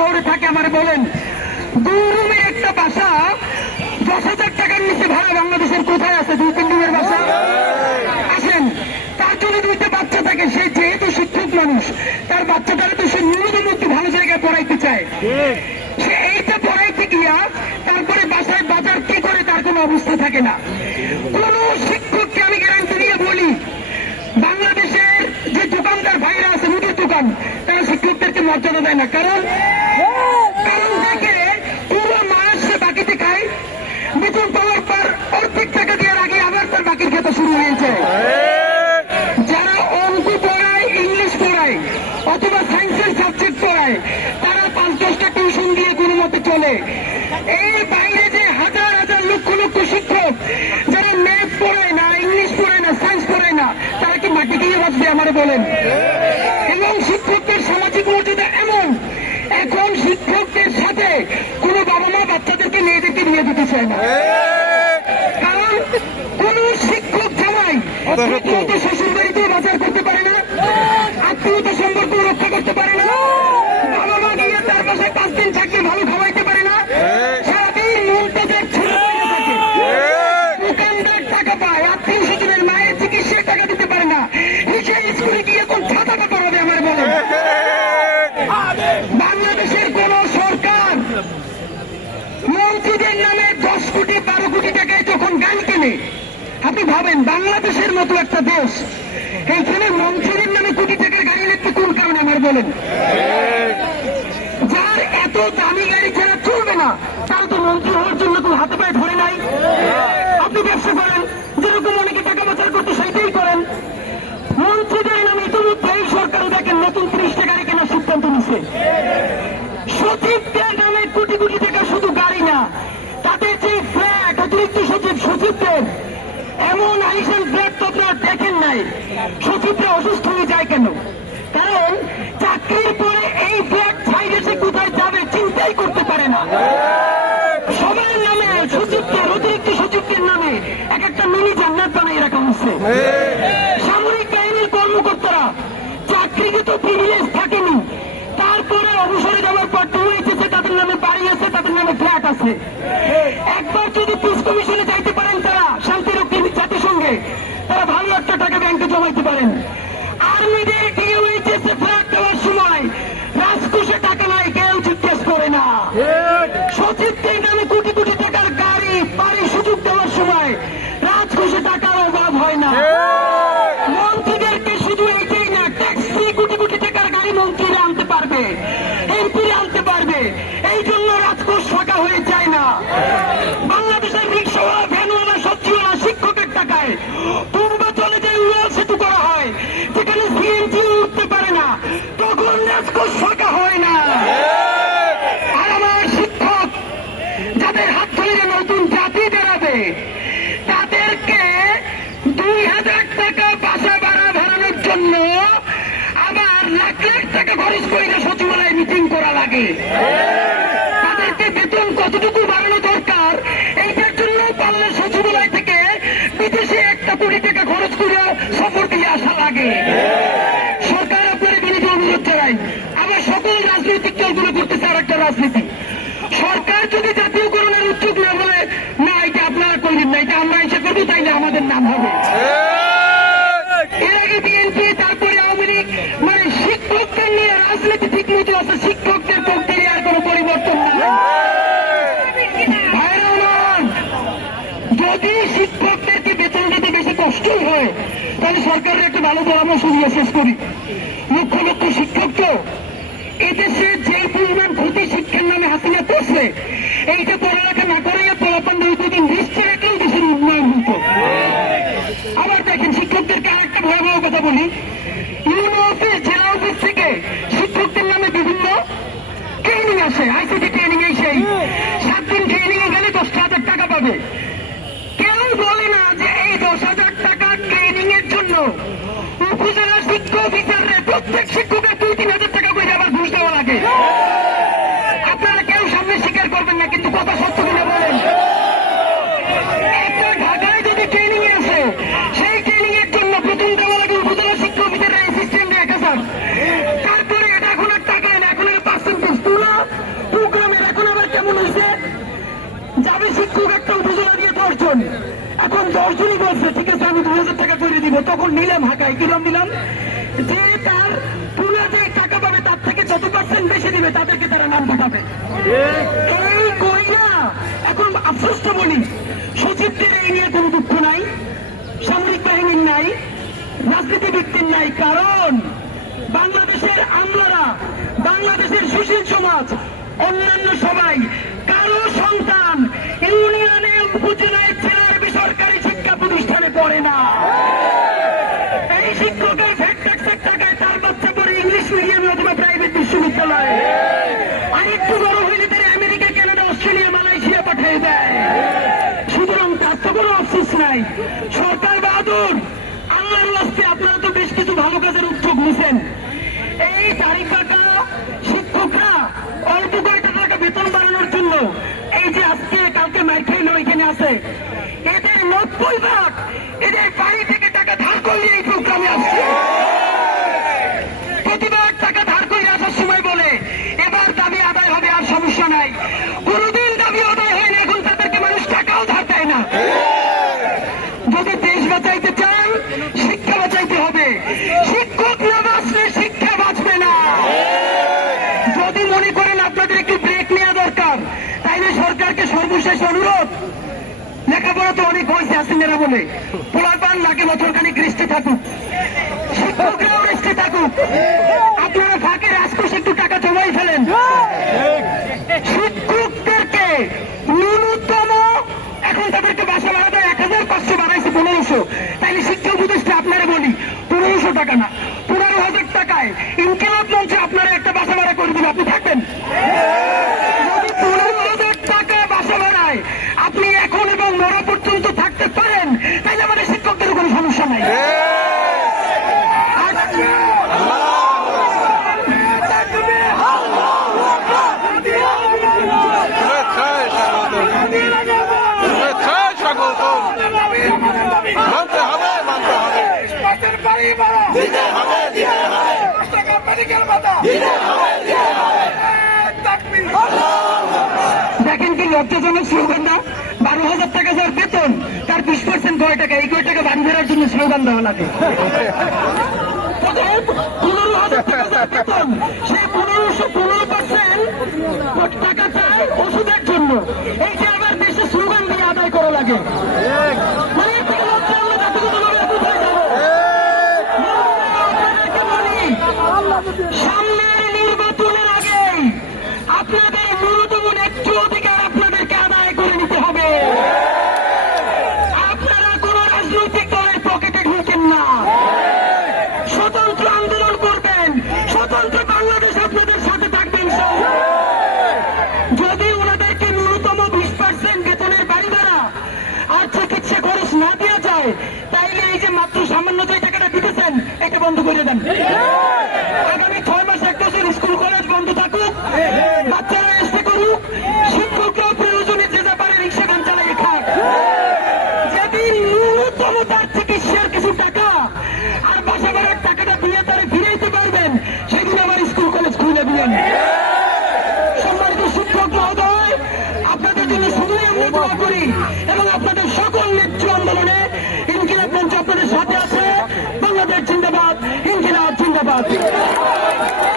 শহরে থাকে আমার বলেন। দুই রুমের একটা বাসা, দশ হাজার টাকার নিচে ভাড়া বাংলাদেশের কোথায় আছে? দুই তিন রুমের বাসা। আসেন, তার যদি দুইটা বাচ্চা থাকে। সে যেহেতু শিক্ষক মানুষ, তার বাচ্চাটারে তো সে ন্যূনতম একটু ভালো জায়গায় পড়াইতে চায়। সে এইটা পড়াইতে গিয়া তারপরে বাসায় বাজার কি করে তার কোনো অবস্থা থাকে না। কোন শিক্ষককে আমি গ্যারান্টি দিয়ে বলি, বাংলাদেশের যে দোকানদার ভাইরা আছে মুদির তারা শিক্ষকদেরকে মর্যাদা দেয় না। কারণ কারণ দেখে পুরো মাস সে বাকিতে খায়। বেতন পাওয়ার পর অর্ধেক টাকা দেওয়ার আগে আবার তার বাকির খেতে শুরু হয়েছে। যারা অঙ্ক পড়ায়, ইংলিশ পড়ায়, অথবা সায়েন্সের সাবজেক্ট পড়ায়, তারা পাঁচ দশটা টিউশন দিয়ে কোনো মতে চলে। এই বাইরে যে হাজার হাজার লক্ষ লক্ষ শিক্ষক, যারা ম্যাথ পড়ায় না, ইংলিশ পড়ায় না সায়েন্স পড়ায় না, তারা কি মাটি দিয়ে বাঁচবে আমার বলেন এবং শিক্ষকদের সামাজিক মর্যাদা এমন এখন শিক্ষকদের সাথে কোনো বাবা মা বাচ্চাদেরকে মেয়েদেরকে না। কারণ কোন শিক্ষক জামাই শ্বশুর বাড়িতেও বাজার করতে পারে না। আত্মীয়তা সম্পর্ক রক্ষা করতে পারে না বাবা মা গিয়ে তার বাসায় পাঁচ দিন থাকলে ভালো খাওয়াইতে পারে না সারাদিন মনটাদের ছেড়ে পড়ে থাকে দোকানদার টাকা পায় আত্মীয় স্বজনের মায়ের চিকিৎসার টাকা দিতে পারে না নিজে স্কুলে গিয়ে কোন ছাতাটা করাবে আমার বলে বাংলাদেশের কোন সরকার মন্ত্রীদের নামে দশ কোটি বারো কোটি টাকায় যখন গান কেনে আপনি ভাবেন বাংলাদেশের মতো একটা দেশ। এইখানে মন্ত্রীদের নামে কোটি টাকার গাড়ি নিতে কোন কারণে আমার বলেন? যার এত দামি গাড়ি ছাড়া চলবে না, তার তো মন্ত্রী হওয়ার জন্য কেউ হাতে পায়ে ধরে নাই। আপনি ব্যবসা করেন, যেরকম অনেকে টাকা পাচার করতে সেইটাই করেন। মন্ত্রীদের নামে ইতিমধ্যে এই সরকার দেখেন নতুন ত্রিশটা গাড়ি কেনার সিদ্ধান্ত নিচ্ছে সচিবদের নামে কোটি কোটি টাকা শুধু গাড়ি না, তাদের যে ফ্ল্যাট অতিরিক্ত সচিব, সচিবদের এমন আইসেন ফ্ল্যাট তো আপনারা দেখেন নাই। সচিবরা অসুস্থ হয়ে যায় কেন? কারণ চাকরির পরে এই ফ্ল্যাট ছাইরে সে কোথায় যাবে চিন্তাই করতে পারে না। সবার নামে সচিবদের অতিরিক্ত সচিবদের নামে এক একটা মিনি জান্নাত বানাই রাখা হচ্ছে। সামরিক বাহিনীর কর্মকর্তারা চাকরিকে তো প্রিভিলেজ থাকেনি। তারপরে অবসরে যাওয়ার পর টুয়েছে তাদের নামে বাড়ি আছে, তাদের নামে ফ্ল্যাট আছে। সচিবদের খরচ করে সচিবালয়ে মিটিং করা লাগে। তাদেরকে বেতন কতটুকু বাড়ানো দরকার, এইটার জন্য পারলে সচিবালয় থেকে বিদেশে একটা কোটি টাকা খরচ করে সফর দিয়ে আসা লাগে। তাহলে সরকারের একটা ভালো পরামর্শ দিয়ে শেষ করি। লক্ষ লক্ষ শিক্ষক তো এদেশে যে পরিমাণ ক্ষতি শিক্ষার নামে হাসিনা করছে, এইটা পড়ালেখা না করাইয়া পলাপান দুই দিন নিশ্চয় রাখলেও দেশের উন্নয়ন হতো আবার দেখেন শিক্ষকদেরকে আরেকটা ভয়াবহ কথা বলি। ইউনো অফিস জেলা অফিস থেকে শিক্ষকদের নামে বিভিন্ন ট্রেনিং আসে। আইসিটি ট্রেনিং এই সেই। সাত দিন ট্রেনিং এ গেলে হাজার টাকা পাবে। শিক্ষকের দুই তিন হাজার টাকা করে আবার ঘুষ দেওয়া লাগে। আপনারা কেউ সামনে স্বীকার করবেন না কিন্তু কথা সত্য কিনা বলেন। তারপরে এটা এখন আর এখন আর পার্সেন্টেজ এখন আবার কেমন হয়েছে যাবে শিক্ষক একটা উপজেলা দিয়ে দশজন। এখন দশজনই বলছে ঠিক আছে আমি দু হাজার টাকা করে দিব। তখন নিলাম হাঁকায় কিরম নিলাম? যে তার পুরো যে টাকা পাবে, তার থেকে যত পার্সেন্ট বেশি দিবে, তাদেরকে তারা নাম পাঠাবে। এখন আফসোস বলি সচিবদের এই নিয়ে কোনো দুঃখ নাই, সামরিক বাহিনীর নাই, রাজনীতিবিদদের নাই, কারণ বাংলাদেশের আমলারা, বাংলাদেশের সুশীল সমাজ, অন্যান্য সবাই, কারও সন্তান ইউনিয়নে উপজেলায় জেলার বেসরকারি শিক্ষা প্রতিষ্ঠানে পড়ে না এই শিক্ষকের ভেট ট্যাক্সের টাকায় তার বাচ্চা পড়ে ইংলিশ মিডিয়ামে অথবা প্রাইভেট বিশ্ববিদ্যালয়ে আর একটু বড় হইলে তারা আমেরিকা কানাডা অস্ট্রেলিয়া মালয়েশিয়া পাঠিয়ে দেয় সুতরাং তার তো কোনো অফসোস নাই সরকার বাহাদুর আল্লাহর রাস্তে আপনারা তো বেশ কিছু ভালো কাজের উদ্যোগ নিছেন এই তালিকাটা শিক্ষকরা অল্প কয়েকটা টাকা বেতন বাড়ানোর জন্য এই যে আজকে কালকে মাইক্রেল এখানে আছে। এদের নব্বই ভাগ এদের বাড়ি থেকে টাকা ধার করলে আপনাদের একটু ব্রেক নেওয়া দরকার। তাইলে সরকারকে সর্বশেষ অনুরোধ, লেখাপড়া তো অনেক হয়েছে আসিনেরা বলে। পোলার পান লাগে বছরখানি দৃষ্টি থাকুক। শিক্ষকরাও দৃষ্টি থাকুক। আপনারা ফাঁকে রাজকোষ একটু টাকা জমাই ফেলেন। শিক্ষকদেরকে ন্যূনতম এখন তাদেরকে বাসা ভাড়া এক হাজার পাঁচশো বাড়াইছে পনেরোশো। তাইলে শিক্ষা উপদেষ্টা আপনারা বলি, পনেরোশো টাকা না, পনেরো হাজার টাকায় আপনি এখন এবং মরা পর্যন্ত থাকতে পারেন আমাদের শিক্ষকদের কোনো সমস্যা নাই। হবে দেখেন কি লজ্জাজনক স্লোগানটা বারো হাজার টাকা যার বেতন তার বিশ পার্সেন্ট কয় টাকা এই কয় টাকা বাড়ি ফেরার জন্য স্লোগান দেওয়া লাগে। পনেরো হাজার টাকা যার বেতন সেই বন্ধ করে দেন। আগামী ছয় মাস এক বছর স্কুল, কলেজ বন্ধ থাকুক, বাচ্চারা এসে করুক শিক্ষকরাও প্রয়োজনে যে যা পারে রিক্সা গান চালিয়ে খাক। যেদিন ন্যূনতম তার চিকিৎসার কিছু টাকা আর বাসা ভাড়ার টাকাটা দিয়ে তারা ফিরাইতে পারবেন, সেদিন আমার স্কুল, কলেজ খুলে দিলেন সম্মানিত শিক্ষক মহোদয়, আপনাদের জন্য শুধুই আমরা দোয়া করি এবং আপনাদের জিন্দাবাদ